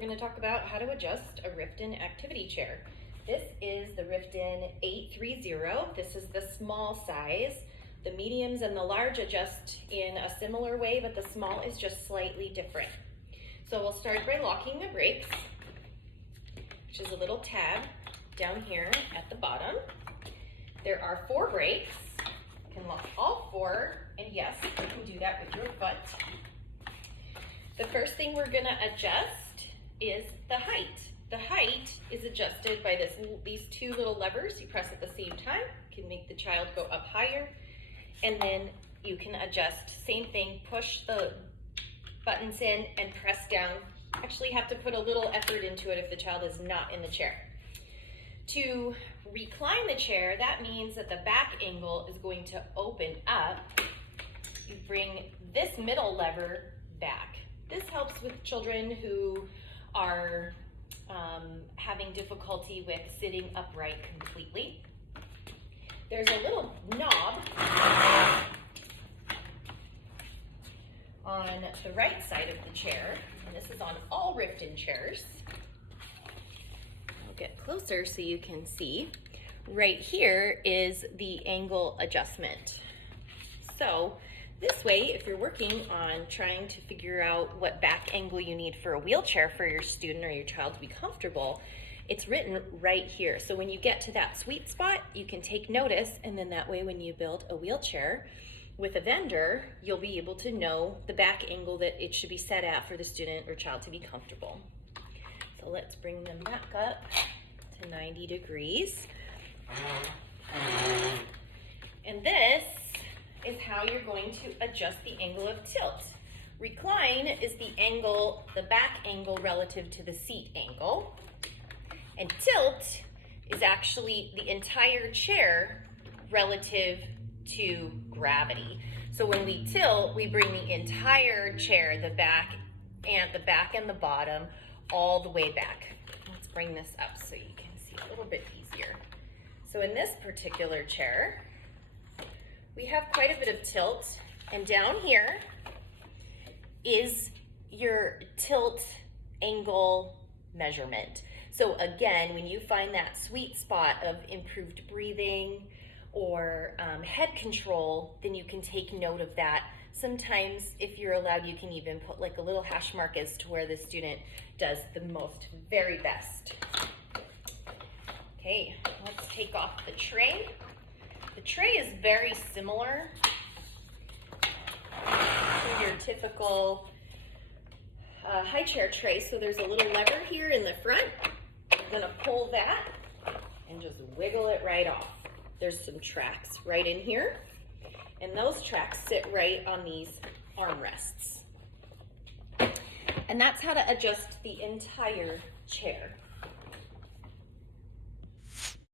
we're going to talk about how to adjust a Rifton Activity Chair. This is the Rifton 830. This is the small size. The mediums and the large adjust in a similar way, but the small is just slightly different. So we'll start by locking the brakes, which is a little tab down here at the bottom. There are 4 brakes. You can lock all 4, and yes, you can do that with your foot. The first thing we're going to adjust is the height. The height is adjusted by these 2 little levers you press at the same time. You can make the child go up higher, and then you can adjust, same thing, push the buttons in and press down. Actually have to put a little effort into it if the child is not in the chair. To recline the chair, that means that the back angle is going to open up. You bring this middle lever back. This helps with children who are having difficulty with sitting upright completely. There's a little knob on the right side of the chair, and this is on all Rifton chairs. I'll get closer so you can see. Right here is the angle adjustment. So this way, if you're working on trying to figure out what back angle you need for a wheelchair for your student or your child to be comfortable, it's written right here. So when you get to that sweet spot, you can take notice, and then that way when you build a wheelchair with a vendor, you'll be able to know the back angle that it should be set at for the student or child to be comfortable. So let's bring them back up to 90 degrees. And this is how you're going to adjust the angle of tilt. Recline is the angle, the back angle relative to the seat angle. And tilt is actually the entire chair relative to gravity. So when we tilt, we bring the entire chair, the back and the bottom, all the way back. Let's bring this up so you can see a little bit easier. So in this particular chair, we have quite a bit of tilt, and down here is your tilt angle measurement. So again, when you find that sweet spot of improved breathing or head control, then you can take note of that. Sometimes, if you're allowed, you can even put like a little hash mark as to where the student does the very best. Okay, let's take off the tray. The tray is very similar to your typical high chair tray. So there's a little lever here in the front. You're gonna pull that and just wiggle it right off. There's some tracks right in here, and those tracks sit right on these armrests. And that's how to adjust the entire chair.